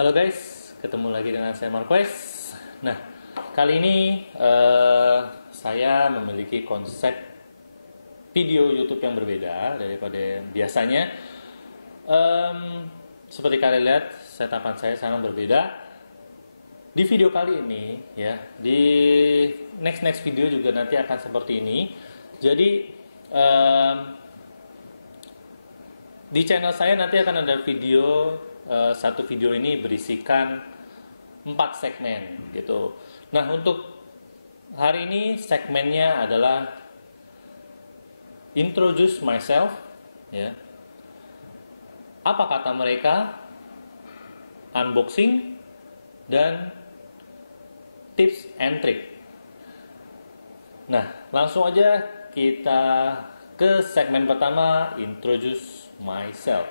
Halo guys, ketemu lagi dengan saya Marquez. Nah, kali ini saya memiliki konsep video YouTube yang berbeda daripada biasanya. Seperti kalian lihat, setapan saya sangat berbeda. Di video kali ini, ya, di next video juga nanti akan seperti ini. Jadi di channel saya nanti akan ada video. Satu video ini berisikan 4 segmen gitu. Nah, untuk hari ini segmennya adalah introduce myself, ya. Apa kata mereka, unboxing, dan tips and trick. Nah, langsung aja kita ke segmen pertama, introduce myself.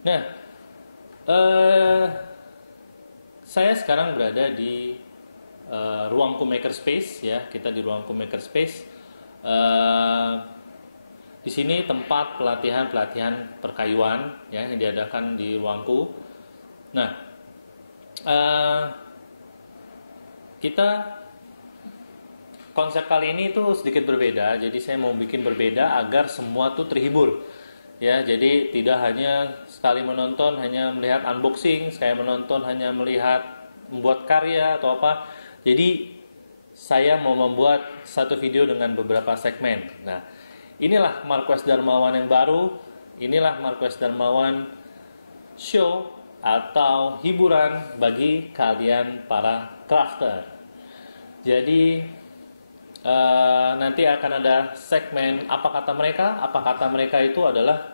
Nah, saya sekarang berada di Ruangku Makerspace, ya. Kita di Ruangku Makerspace. Di sini tempat pelatihan perkayuan, ya, yang diadakan di ruangku. Nah, kita konsep kali ini tuh sedikit berbeda. Jadi saya mau bikin berbeda agar semua tuh terhibur. Ya, jadi tidak hanya sekali menonton hanya melihat unboxing, saya menonton hanya melihat membuat karya atau apa. Jadi saya mau membuat satu video dengan beberapa segmen. Nah, inilah Marquez Darmawan yang baru. Inilah Marquez Darmawan show atau hiburan bagi kalian para crafter. Jadi nanti akan ada segmen apa kata mereka. Apa kata mereka itu adalah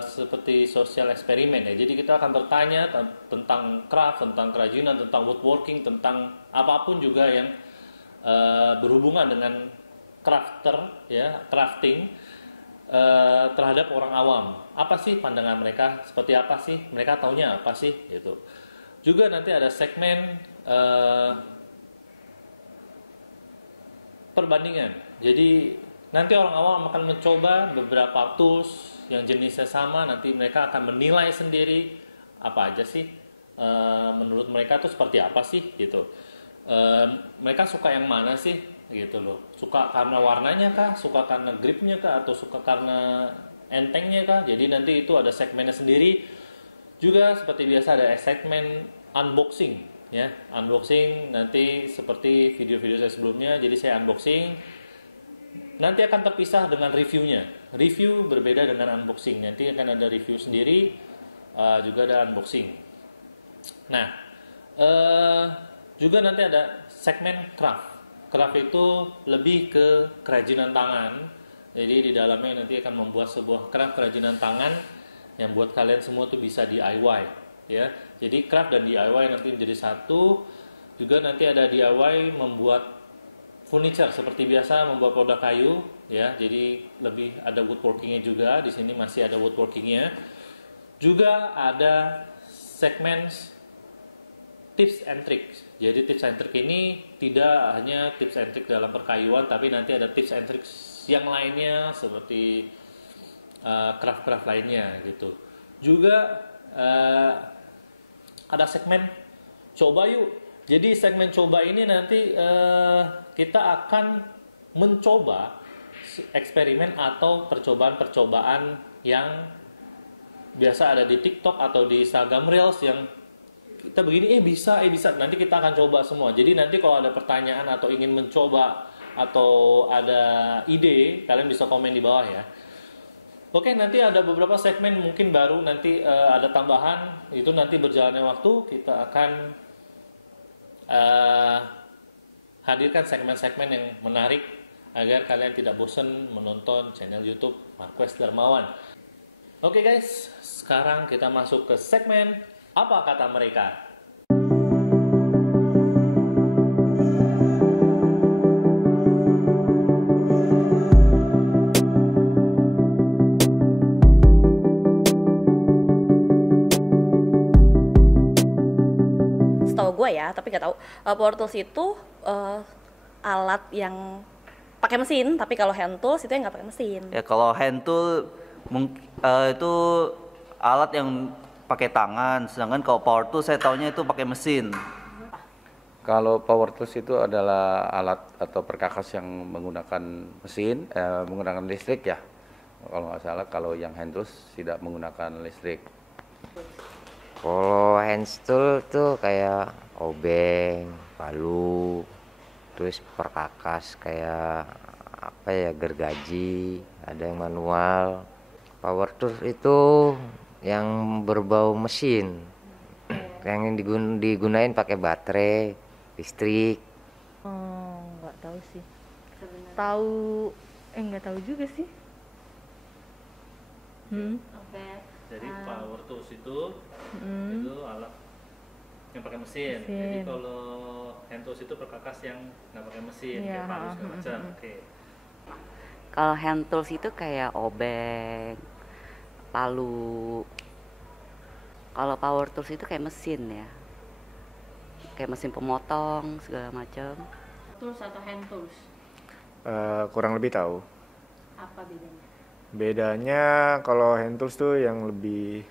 seperti sosial eksperimen, ya. Jadi kita akan bertanya tentang craft, tentang kerajinan, tentang woodworking, tentang apapun juga yang berhubungan dengan crafter, ya, crafting terhadap orang awam. Apa sih pandangan mereka? Seperti apa sih? Mereka taunya apa sih? Gitu. Juga nanti ada segmen perbandingan. Jadi nanti orang awam akan mencoba beberapa tools yang jenisnya sama. Nanti mereka akan menilai sendiri apa aja sih menurut mereka tuh seperti apa sih gitu. Mereka suka yang mana sih gitu loh. Suka karena warnanya kah? Suka karena gripnya kah? Atau suka karena entengnya kah? Jadi nanti itu ada segmennya sendiri. Juga seperti biasa ada segmen unboxing, ya. Unboxing nanti seperti video-video saya sebelumnya. Jadi saya unboxing. Nanti akan terpisah dengan reviewnya. Review berbeda dengan unboxing. Nanti akan ada review sendiri, juga ada unboxing. Nah, juga nanti ada segmen craft. Craft itu lebih ke kerajinan tangan. Jadi di dalamnya nanti akan membuat sebuah craft kerajinan tangan yang buat kalian semua tuh bisa DIY, ya. Jadi craft dan DIY nanti menjadi satu. Juga nanti ada DIY membuat furniture seperti biasa, membuat produk kayu, ya. Jadi lebih ada woodworkingnya juga. Di sini masih ada woodworkingnya. Juga ada segmen tips and tricks. Jadi tips and trick ini tidak hanya tips and trick dalam perkayuan, tapi nanti ada tips and tricks yang lainnya seperti craft-craft lainnya gitu. Juga ada segmen coba yuk. Jadi segmen coba ini nanti kita akan mencoba eksperimen atau percobaan-percobaan yang biasa ada di TikTok atau di Instagram Reels yang kita begini, bisa. Nanti kita akan coba semua. Jadi nanti kalau ada pertanyaan atau ingin mencoba atau ada ide, kalian bisa komen di bawah, ya. Oke, nanti ada beberapa segmen mungkin baru, nanti ada tambahan. Itu nanti berjalannya waktu kita akan hadirkan segmen-segmen yang menarik agar kalian tidak bosan menonton channel YouTube Marquez Darmawan. Oke guys, sekarang kita masuk ke segmen apa kata mereka. ya, tapi nggak tahu. Power tools itu alat yang pakai mesin, tapi kalau hand tools itu yang nggak pakai mesin. Ya kalau hand tool itu alat yang pakai tangan, sedangkan kalau power tool saya taunya itu pakai mesin. Kalau power tools itu adalah alat atau perkakas yang menggunakan mesin, menggunakan listrik ya. Kalau nggak salah, kalau yang hand tools tidak menggunakan listrik. Kalau hand tool tuh kayak obeng, palu, terus perkakas kayak apa ya, gergaji, ada yang manual. Power tool itu yang berbau mesin, yang digunain pakai baterai, listrik. Nggak tahu sih. Tahu, nggak tahu juga sih. Jadi power tools itu alat yang pakai mesin. Jadi kalau hand tools itu perkakas yang nggak pakai mesin, kayak palu segala macam. Oke. Kalau hand tools itu kayak obeng, palu. Kalau power tools itu kayak mesin ya, kayak mesin pemotong segala macam. Tools atau hand tools? Kurang lebih tahu. Apa bedanya? Bedanya kalau hand tools tuh yang lebih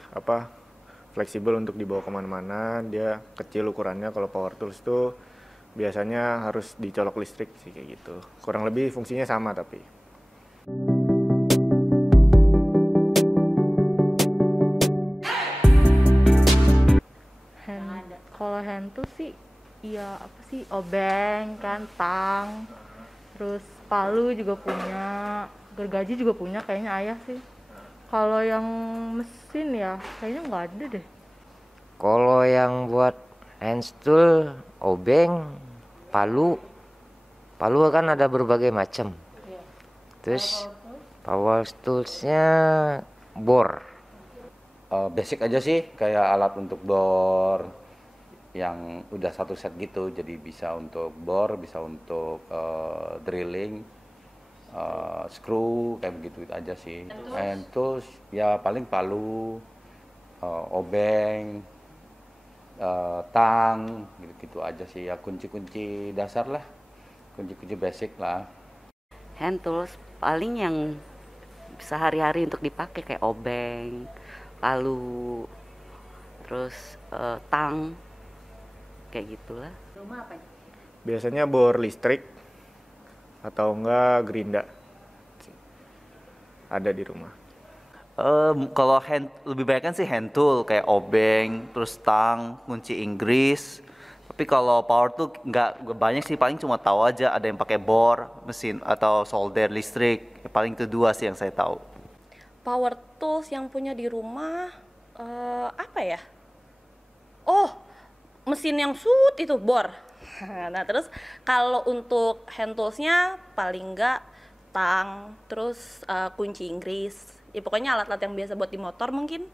fleksibel untuk dibawa kemana-mana, dia kecil ukurannya. Kalau power tools tuh biasanya harus dicolok listrik sih, kayak gitu. Kurang lebih fungsinya sama tapi. Kalau hand tools sih, ya apa sih, obeng kan, tang, terus palu juga punya, gergaji juga punya kayaknya ayah sih. Kalau yang mesin ya kayaknya nggak ada deh. Kalau yang buat hand tool, obeng, palu kan ada berbagai macam. Terus power toolsnya bor. Basic aja sih, kayak alat untuk bor yang udah satu set gitu, jadi bisa untuk bor, bisa untuk drilling, screw, kayak begitu aja sih. And tools ya paling palu, obeng, tang, gitu-gitu aja sih. Ya kunci-kunci dasar lah, kunci-kunci basic lah. Hand tools paling yang sehari-hari untuk dipakai kayak obeng, palu, terus tang, kayak gitulah. Rumah apa? Biasanya bor listrik atau enggak gerinda. Ada di rumah. Kalau lebih banyak kan sih hand tool kayak obeng, terus tang, kunci Inggris. Tapi kalau power tool nggak banyak sih, paling cuma tahu aja ada yang pakai bor, mesin atau solder listrik. Paling itu dua sih yang saya tahu. Power tools yang punya di rumah apa ya? Oh, mesin yang itu bor. Nah terus kalau untuk hand toolsnya paling enggak tang, terus kunci Inggris. Ya pokoknya alat-alat yang biasa buat di motor mungkin.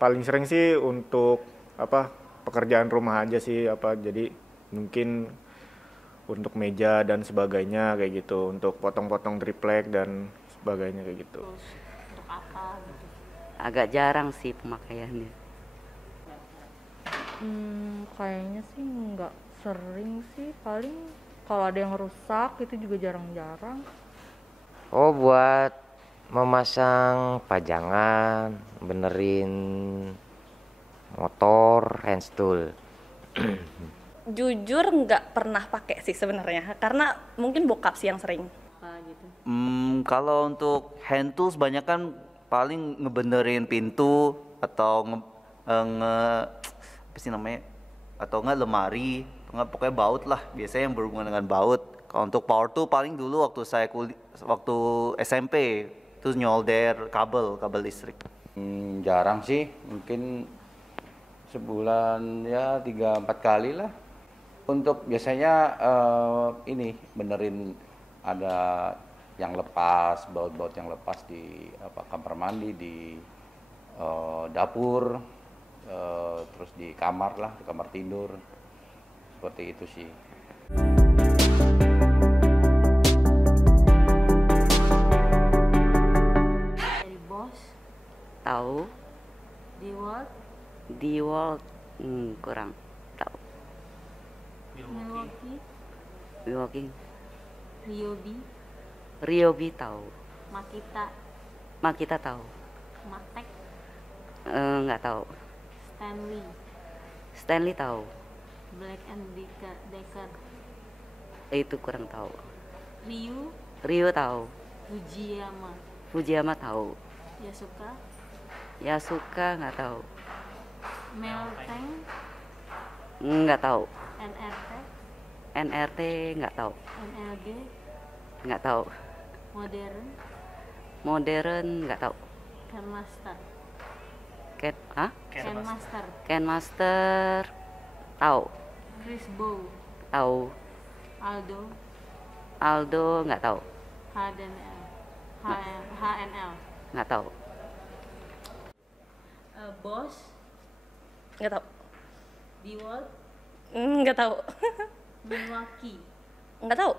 Paling sering sih untuk pekerjaan rumah aja sih, jadi mungkin untuk meja dan sebagainya kayak gitu, untuk potong-potong triplek dan sebagainya kayak gitu. Untuk apa gitu? Agak jarang sih pemakaiannya. Kayaknya sih nggak sering sih, paling kalau ada yang rusak itu juga jarang-jarang. Oh, buat memasang pajangan, benerin motor, hand tool. Jujur nggak pernah pakai sih sebenarnya, karena mungkin bokap sih yang sering. Gitu. Kalau untuk hand tools banyak kan paling ngebenerin pintu atau apa sih namanya, atau nggak lemari, atau nggak pokoknya baut lah, biasanya yang berhubungan dengan baut. Kalau untuk power tool paling dulu waktu saya waktu SMP itu nyolder kabel listrik. Jarang sih, mungkin sebulan ya 3-4 kali lah. Untuk biasanya ini benerin ada yang lepas, baut-baut yang lepas di kamar mandi, di dapur, terus di kamar lah, di kamar tidur, seperti itu sih. Dari bos tahu. DeWalt, DeWalt kurang tahu. Milwaukee, Milwaukee, Ryobi, Ryobi tahu. Makita, tahu. Matek, Nggak tahu. Stanley, Stanley tahu. Black and Decker, Itu kurang tahu. Ryu, Rio tahu. Fujiyama, Fujiyama tahu. Yasuka, Yasuka nggak tahu. Melteng, Nggak tahu. NRT, NRT nggak tahu. NLG, Nggak tahu. Modern, Modern nggak tahu. Kenmaster, Kenmaster Kenmaster, tahu. Crisbo, Tahu. Aldo, Aldo nggak tahu. HNL, Nggak tahu. Bosch, Nggak tahu. DeWalt, Nggak tahu. Milwaukee, Nggak tahu.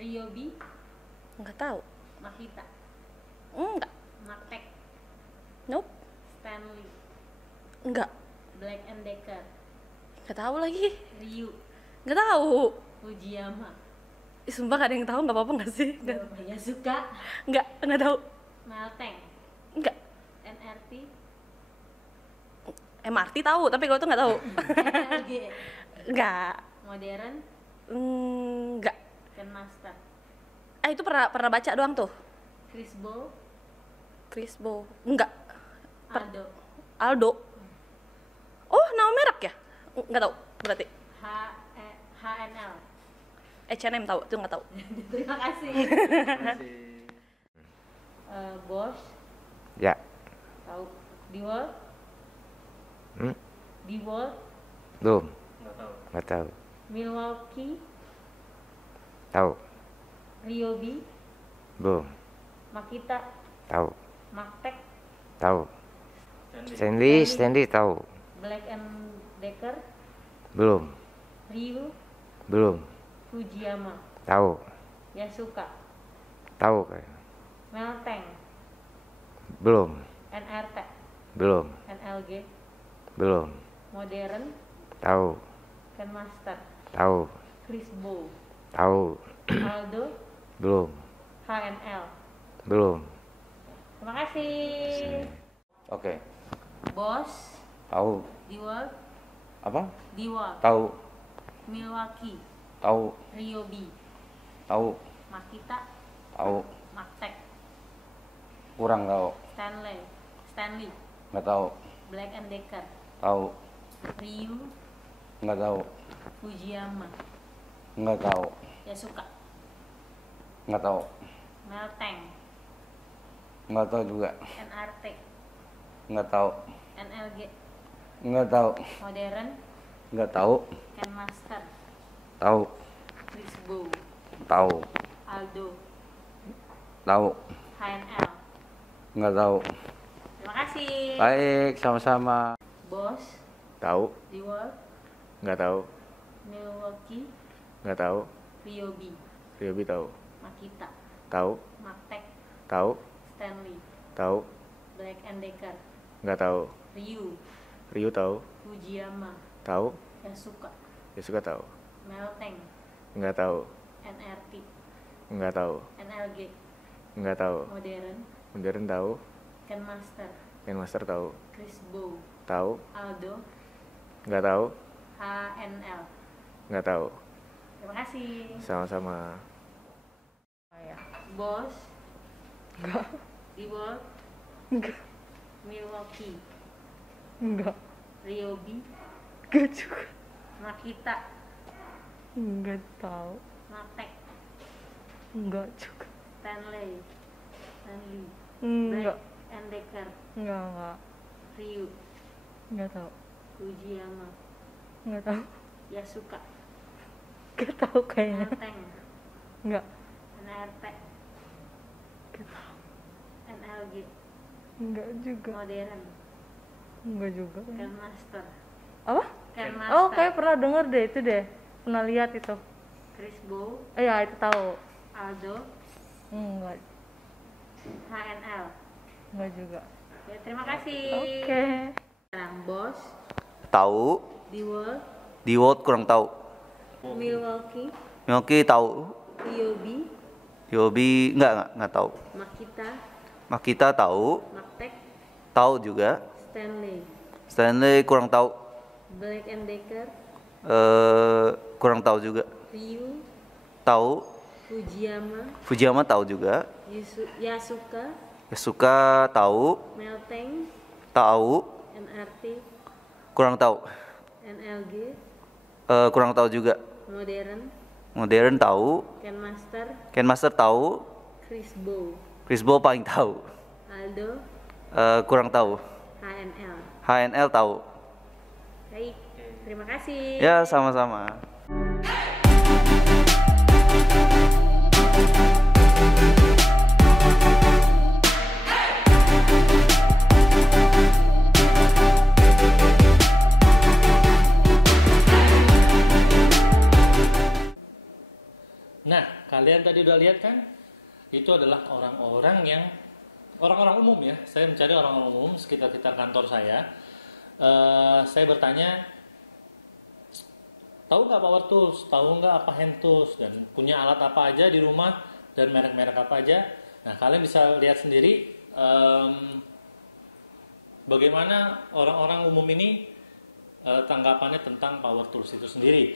Ryobi, Nggak tahu. Makita, Nggak. Matek, Nope. Stanley, Nggak. Black and Decker, Nggak tahu lagi. Ryu, Nggak tahu. Fujiyama, Ih, sumpah gak ada yang tahu, nggak apa-apa nggak sih? Yasuka, Nggak tahu. Melteng, Nggak. NRT, MRT tahu, tapi kalau itu nggak tahu. NLG, Nggak. Modern, Nggak. Kenmaster, Itu pernah baca doang tuh. Crisbo, Crisbo. Nggak. Aldo, Aldo. Oh, nama merek ya? Nggak tahu berarti. HNL. H&M tahu, itu nggak tahu. Terima kasih. Bosch, Ya. tahu. DeWalt, DeWalt, Belum. Nggak tahu. Nggak tahu. Milwaukee, Tahu. Ryobi, Belum. Makita, Tahu. Matek, Tahu. Stanley. Stanley tahu. Black and Decker, Belum. Ryu, Belum. Fujiyama, Tahu. Yasuka, Tahu kayak. Melteng, Belum. NRT, Belum. NLG, Belum. Modern, Tahu. Kenmaster, Tahu. Crisbo, Tahu. Aldo, Belum. HNL. Belum. Terima kasih. Oke. Bosch, Tahu. DeWalt, Apa? DeWalt, Tahu. Milwaukee, Tahu. Ryobi, Tahu. Makita, Tahu. Matek, Kurang tahu. Stanley, Nggak tahu. Black and Decker, Tahu. Ryu, Nggak tahu. Fujiyama, Nggak tahu. Yasuka, Nggak tahu. Melteng, Nggak tahu juga. NRT, Nggak tahu. NLG, Nggak tahu. Modern, Nggak tahu. Kenmaster, Tahu. Crisbo, Tahu. Aldo, Tahu. HNL. Nggak tahu. Terima kasih. Baik, sama-sama. Bosch, Tahu. DeWalt, Nggak tahu. Milwaukee, Nggak tahu. Ryobi, Ryobi tahu. Makita, Tahu. Matek, Tahu. Stanley, Tahu. Black and Decker, Nggak tahu. Ryu, Ryu tahu. Fujiyama, Tahu. Yasuka, Yasuka tahu. Melteng, Nggak tahu. NRT, Nggak tahu. NLG, Nggak tahu. Modern, Modern tahu. Kenmaster, Master tahu. Crisbo, Tahu. Aldo, Nggak tahu. HNL. Nggak tahu. Terima kasih. Sama-sama. Bosch, DeWalt, Milwaukee, Enggak. Ryobi, Enggak juga. Makita, Enggak tahu. Matek, Enggak juga. Stanley, Enggak. Black and Decker, Enggak. Ryu, Enggak tahu. Fujiyama, Nggak tahu. Yasuka, Nggak tahu kayaknya. Melteng, Nggak. NRT, Nggak tahu. NLG, Nggak juga. Modern, Nggak juga. Grandmaster, Apa? Grandmaster, Oh, kayak pernah denger deh itu deh. Pernah lihat itu. Crisbo, Ya, itu tahu. Aldo, Enggak. HNL, Enggak juga. Ya, terima kasih. Oke. Sekarang Bos, Tahu. DeWalt, DeWalt kurang tahu. Milwaukee, Milwaukee tahu. Ryobi, Yobi nggak tahu. Makita, Makita tahu. Maktek, Tahu juga. Stanley, Stanley kurang tahu. Black and Decker, Kurang tahu juga. Ryu, Tahu. Fujiyama, Fujiyama tahu juga. Yasuka, Yasuka tahu. Melteng, Tahu. NRT, Kurang tahu. NLG, Kurang tahu juga. Modern, Modern tahu. Kenmaster, Kenmaster tahu. Crisbo, Crisbo paling tahu. Aldo, Kurang tahu. HNL. HNL tahu. Baik, terima kasih. Ya, sama-sama. Nah, kalian tadi udah lihat kan? Itu adalah orang-orang umum ya. Saya mencari orang-orang umum sekitar kantor saya. Saya bertanya, tahu nggak power tools? Tahu nggak apa hand tools? Dan punya alat apa aja di rumah dan merek-merek apa aja? Nah, kalian bisa lihat sendiri bagaimana orang-orang umum ini tanggapannya tentang power tools itu sendiri.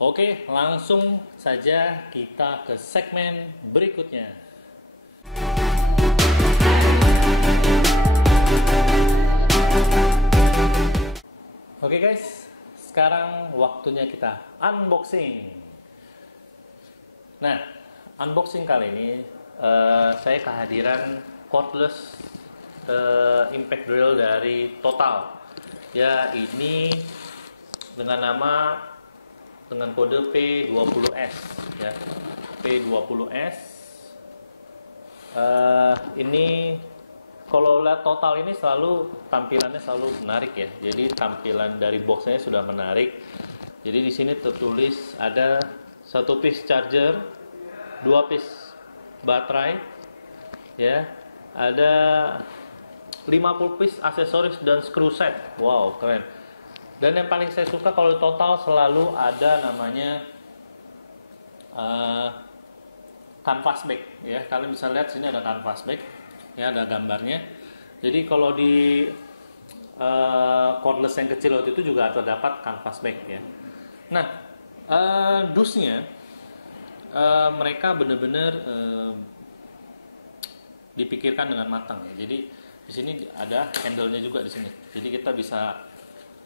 Oke, langsung saja kita ke segmen berikutnya. Oke guys, sekarang waktunya kita unboxing. Nah, unboxing kali ini saya kehadiran cordless impact drill dari Total. Ya, ini dengan kode P20S ya. P20S ini kalau lihat Total ini selalu tampilannya selalu menarik ya. Jadi tampilan dari boxnya sudah menarik. Jadi di sini tertulis ada 1 piece charger, 2 piece baterai ya. Ada 50 piece aksesoris dan screw set. Wow, keren. Dan yang paling saya suka kalau Total selalu ada namanya canvas bag ya. Kalian bisa lihat sini ada canvas bag ya, ada gambarnya. Jadi kalau di cordless yang kecil waktu itu juga terdapat canvas bag ya. Nah, dusnya mereka benar-benar dipikirkan dengan matang ya. Jadi di sini ada handle-nya juga di sini. Jadi kita bisa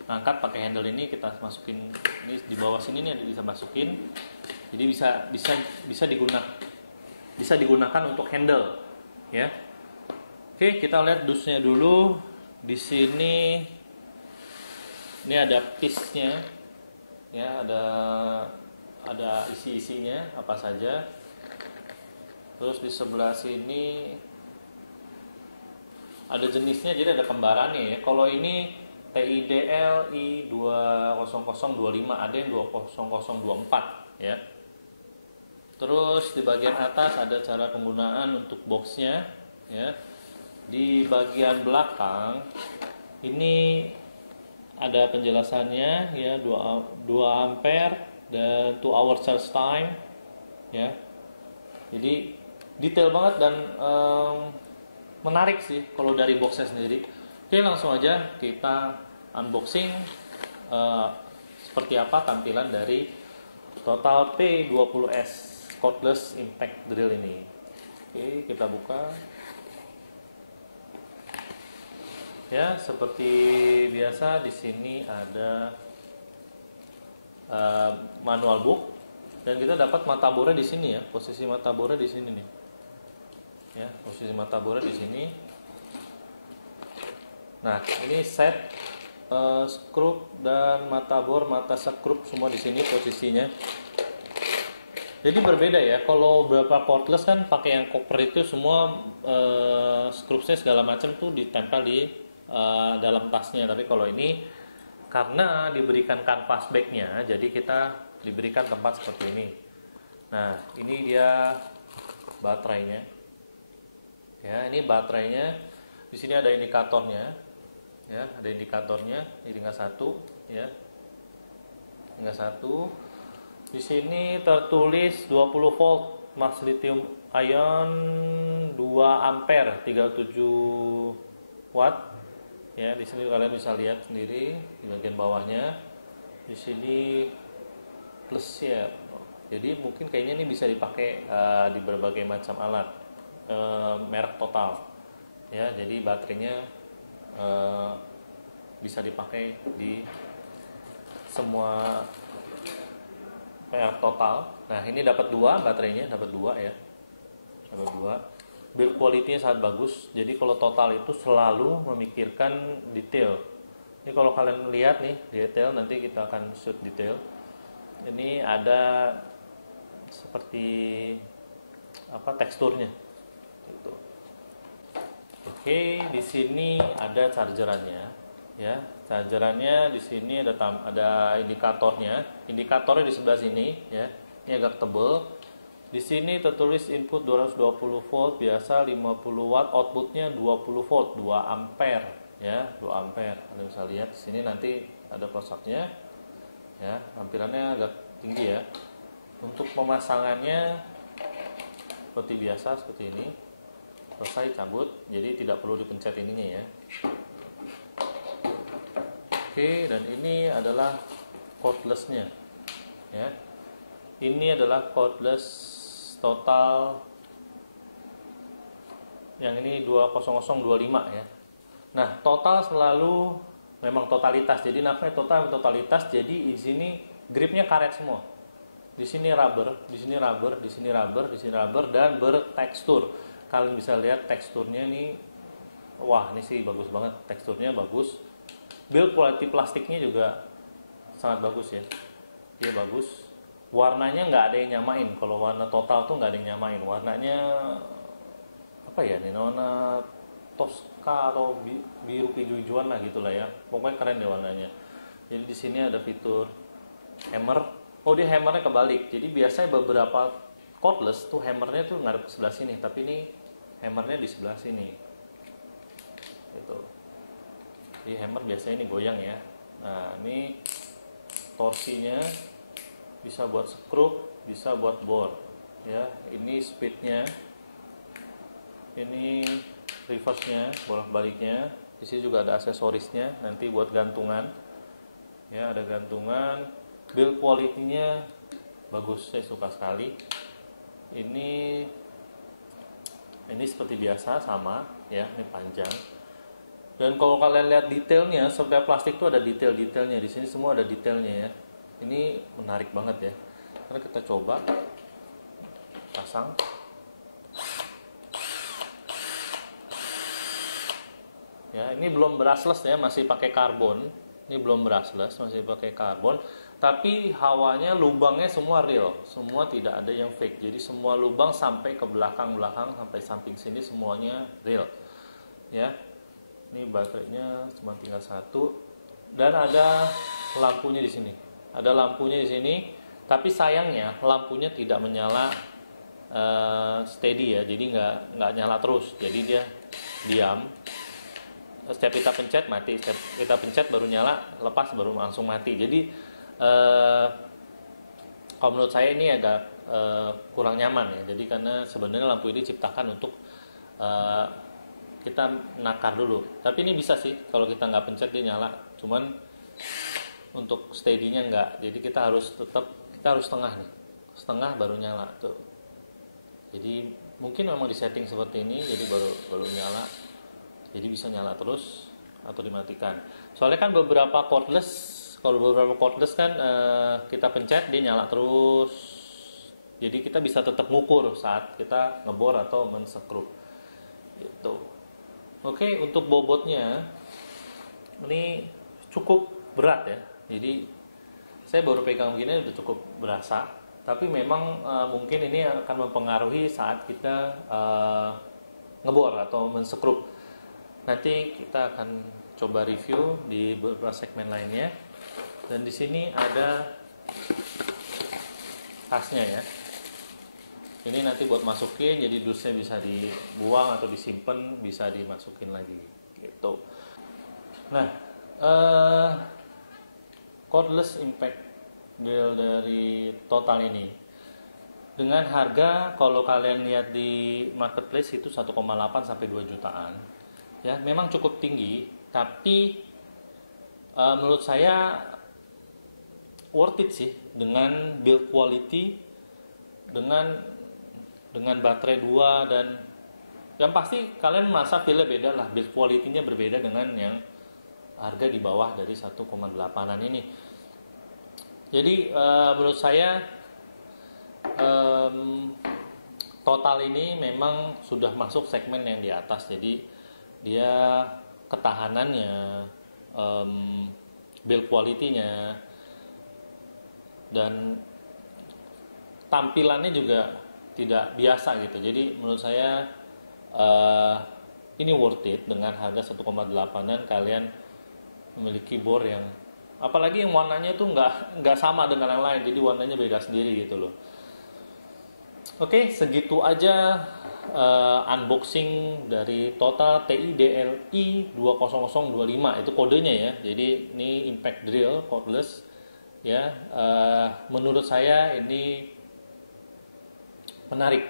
angkat pakai handle ini, kita masukin ini di bawah sini nih, bisa masukin. Jadi bisa digunakan untuk handle ya. Oke, kita lihat dusnya dulu. Di sini ini ada piece-nya ya, ada isi-isinya apa saja. Terus di sebelah sini ada jenisnya, jadi ada kembarannya ya. Kalau ini TIDL I20025, ada yang 20024 ya. Terus di bagian atas ada cara penggunaan untuk boxnya ya. Di bagian belakang ini ada penjelasannya ya, 2 ampere dan 2 hour charge time ya. Jadi detail banget dan menarik sih kalau dari boxnya sendiri. Oke, langsung aja kita unboxing seperti apa tampilan dari Total P20S cordless impact drill ini. Oke, kita buka. Ya, seperti biasa di sini ada manual book dan kita dapat mata bornya di sini ya. Posisi mata bornya di sini nih. Ya, posisi mata bornya di sini. Nah, ini set skrup dan mata bor, mata skrup semua di sini posisinya. Jadi berbeda ya. Kalau beberapa cordless kan pakai yang koper itu semua skrupnya segala macam tuh ditempel di dalam tasnya. Tapi kalau ini karena diberikan canvas bagnya, jadi kita diberikan tempat seperti ini. Nah, ini dia baterainya. Ya, ini baterainya. Di sini ada indikatornya, ya, ada indikatornya di tingkat 1, ya, tingkat 1. Di sini tertulis 20 volt max lithium ion 2 ampere 37 watt. Ya, di sini kalian bisa lihat sendiri di bagian bawahnya. Di sini plus ya. Jadi mungkin kayaknya ini bisa dipakai di berbagai macam alat merek Total. Ya, jadi baterainya bisa dipakai di semua merek Total. Nah, ini dapat 2 baterainya, dapat 2 ya. Dapat 2. Build quality-nya sangat bagus. Jadi kalau Total itu selalu memikirkan detail. Ini kalau kalian lihat nih detail, nanti kita akan shoot detail. Ini ada seperti apa teksturnya. Gitu. Oke, di sini ada chargerannya, ya. Chargerannya di sini ada indikatornya. Indikatornya di sebelah sini, ya. Ini agak tebal. Di sini tertulis input 220 volt biasa 50 watt, outputnya 20 volt 2 ampere, ya, 2 ampere. Kalian bisa lihat di sini nanti ada prosesnya, ya. Tampilannya agak tinggi ya. Untuk pemasangannya seperti biasa seperti ini. Selesai cabut, jadi tidak perlu dipencet ininya ya. Oke, dan ini adalah cordless-nya, ya. Ini adalah cordless Total yang ini 20025 ya. Nah, Total selalu memang totalitas. Jadi namanya total totalitas. Jadi di sini gripnya karet semua. Di sini rubber, di sini rubber, di sini rubber, di sini rubber dan bertekstur. Kalian bisa lihat teksturnya nih. Wah, ini sih bagus banget. Teksturnya bagus. Build quality plastiknya juga sangat bagus ya. Dia bagus. Warnanya nggak ada yang nyamain. Kalau warna Total tuh nggak ada yang nyamain. Warnanya apa ya? Ini warna Tosca atau biru keju-kejuan lah gitulah ya. Pokoknya keren deh warnanya. Jadi di sini ada fitur hammer. Oh, dia hammernya kebalik. Jadi biasanya beberapa cordless tuh hammernya tuh ngadep ke sebelah sini, tapi ini hammernya di sebelah sini. Gitu. Jadi hammer biasanya ini goyang ya. Nah, ini torsinya bisa buat skrup, bisa buat bor. Ya, ini speednya, ini reverse-nya, bolak-baliknya. Di sini juga ada aksesorisnya, nanti buat gantungan. Ya, ada gantungan. Build quality-nya bagus, saya suka sekali. Ini seperti biasa sama, ya, ini panjang. Dan kalau kalian lihat detailnya, setiap plastik itu ada detail-detailnya. Di sini semua ada detailnya ya. Ini menarik banget ya. Karena kita coba pasang. Ya, ini belum brushless ya, masih pakai karbon. Ini belum brushless, masih pakai karbon. Tapi hawanya, lubangnya semua real. Semua tidak ada yang fake. Jadi semua lubang sampai ke belakang-belakang, sampai samping sini semuanya real. Ya. Ini baterainya cuma tinggal 1. Dan ada lampunya di sini. Ada lampunya di sini, tapi sayangnya lampunya tidak menyala steady ya, jadi nggak nyala terus, jadi dia diam. Setiap kita pencet mati, setiap kita pencet baru nyala, lepas baru langsung mati. Jadi kalau menurut saya ini agak kurang nyaman ya. Jadi karena sebenarnya lampu ini diciptakan untuk kita nakar dulu. Tapi ini bisa sih, kalau kita nggak pencet dia nyala. Cuman untuk steady-nya enggak. Jadi kita harus setengah nih. Setengah baru nyala tuh. Jadi mungkin memang disetting seperti ini, jadi baru nyala. Jadi bisa nyala terus atau dimatikan. Soalnya kan beberapa cordless, kalau beberapa cordless kan kita pencet dia nyala terus. Jadi kita bisa tetap ngukur saat kita ngebor atau mensekrup. Gitu. Oke, untuk bobotnya ini cukup berat ya. Jadi saya baru pegang begini udah cukup berasa, tapi memang mungkin ini akan mempengaruhi saat kita ngebor atau mensekrup. Nanti kita akan coba review di beberapa segmen lainnya. Dan di sini ada tasnya ya. Ini nanti buat masukin, jadi dusnya bisa dibuang atau disimpan, bisa dimasukin lagi gitu. Nah, cordless impact drill dari Total ini dengan harga, kalau kalian lihat di marketplace itu 1,8 sampai 2 jutaan. Ya, memang cukup tinggi, tapi menurut saya worth it sih, dengan build quality, dengan baterai 2, dan yang pasti kalian merasa feel-nya beda lah, build quality-nya berbeda dengan yang harga di bawah dari 1,8an ini. Jadi menurut saya Total ini memang sudah masuk segmen yang di atas, jadi dia ketahanannya, build quality-nya, dan tampilannya juga tidak biasa gitu. Jadi menurut saya ini worth it dengan harga 1,8an kalian memiliki bor yang, apalagi yang warnanya itu nggak sama dengan yang lain, jadi warnanya beda sendiri gitu loh. Oke, segitu aja unboxing dari Total TI-DLI 20025, itu kodenya ya. Jadi ini impact drill cordless ya. Menurut saya ini menarik,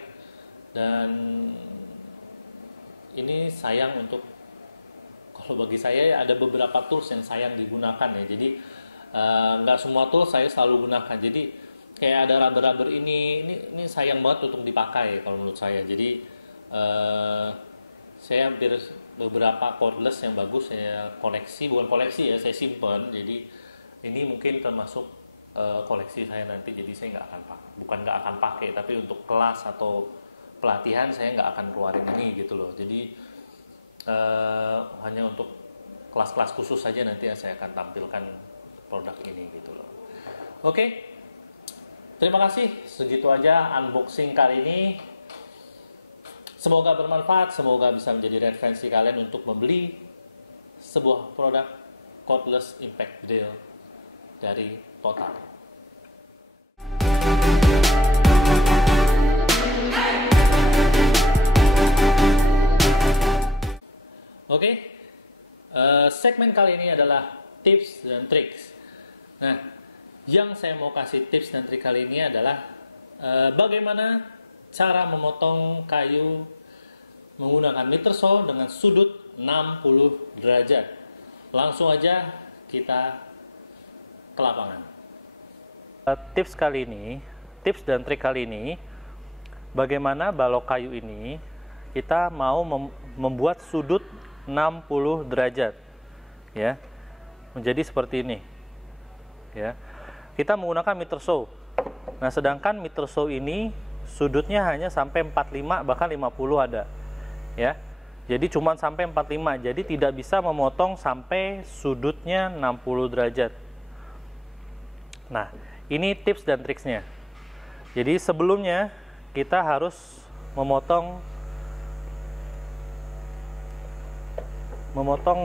dan ini sayang untuk, kalau bagi saya ada beberapa tools yang sayang digunakan ya. Jadi nggak semua tools saya selalu gunakan. Jadi kayak ada rubber ini sayang banget untuk dipakai kalau menurut saya. Jadi saya hampir beberapa cordless yang bagus saya koleksi, bukan koleksi ya, saya simpan. Jadi ini mungkin termasuk koleksi saya nanti. Jadi saya nggak akan pakai, tapi untuk kelas atau pelatihan saya nggak akan keluarin ini gitu loh. Jadi hanya untuk kelas-kelas khusus saja nanti saya akan tampilkan produk ini gitu loh. Oke. Terima kasih, segitu aja unboxing kali ini. Semoga bermanfaat, semoga bisa menjadi referensi kalian untuk membeli sebuah produk cordless impact drill dari Total. Oke, segmen kali ini adalah tips dan triks. Nah, yang saya mau kasih tips dan trik kali ini adalah bagaimana cara memotong kayu menggunakan miter saw dengan sudut 60 derajat. Langsung aja kita ke lapangan. Tips dan trik kali ini, bagaimana balok kayu ini kita mau membuat sudut 60 derajat ya, menjadi seperti ini ya. Kita menggunakan miter saw. Nah, sedangkan miter saw ini sudutnya hanya sampai 45 bahkan 50 ada. Ya. Jadi cuma sampai 45. Jadi tidak bisa memotong sampai sudutnya 60 derajat. Nah, ini tips dan triksnya. Jadi sebelumnya kita harus memotong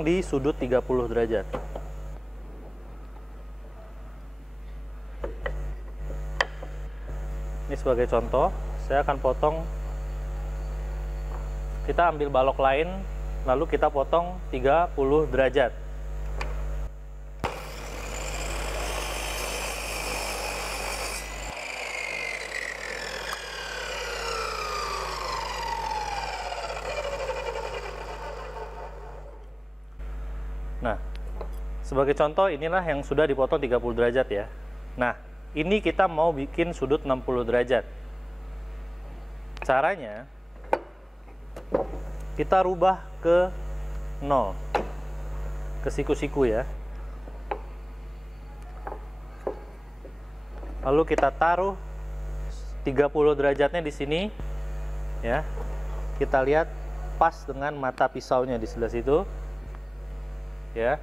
di sudut 30 derajat. Ini sebagai contoh, saya akan potong, kita ambil balok lain, lalu kita potong 30 derajat. Nah, sebagai contoh inilah yang sudah dipotong 30 derajat ya. Nah, ini kita mau bikin sudut 60 derajat. Caranya kita rubah ke 0, ke siku-siku ya. Lalu kita taruh 30 derajatnya di sini ya. Kita lihat pas dengan mata pisaunya di sebelah situ ya.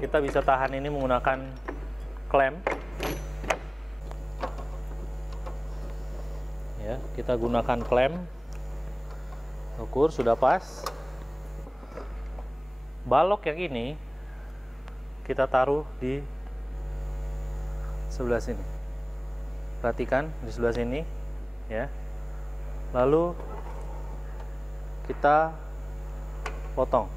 Kita bisa tahan ini menggunakan klem ya. Kita gunakan klem, ukur sudah pas. Balok yang ini kita taruh di sebelah sini. Perhatikan di sebelah sini ya. Lalu kita potong.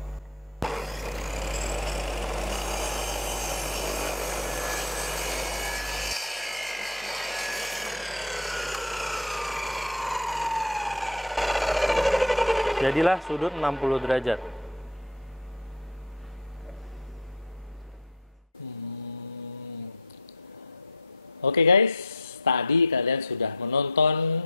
Jadilah sudut 60 derajat. Oke guys, tadi kalian sudah menonton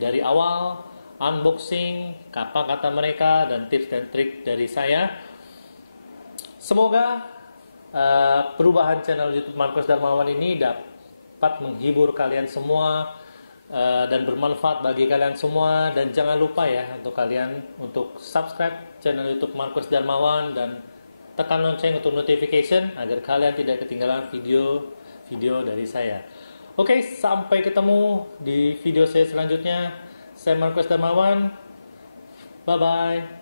dari awal unboxing, kata-kata mereka, dan tips dan trik dari saya. Semoga perubahan channel YouTube Markus Darmawan ini dapat menghibur kalian semua dan bermanfaat bagi kalian semua. Dan jangan lupa ya untuk kalian untuk subscribe channel YouTube Markus Darmawan dan tekan lonceng untuk notification agar kalian tidak ketinggalan video dari saya. Oke, sampai ketemu di video saya selanjutnya. Saya Markus Darmawan. Bye bye.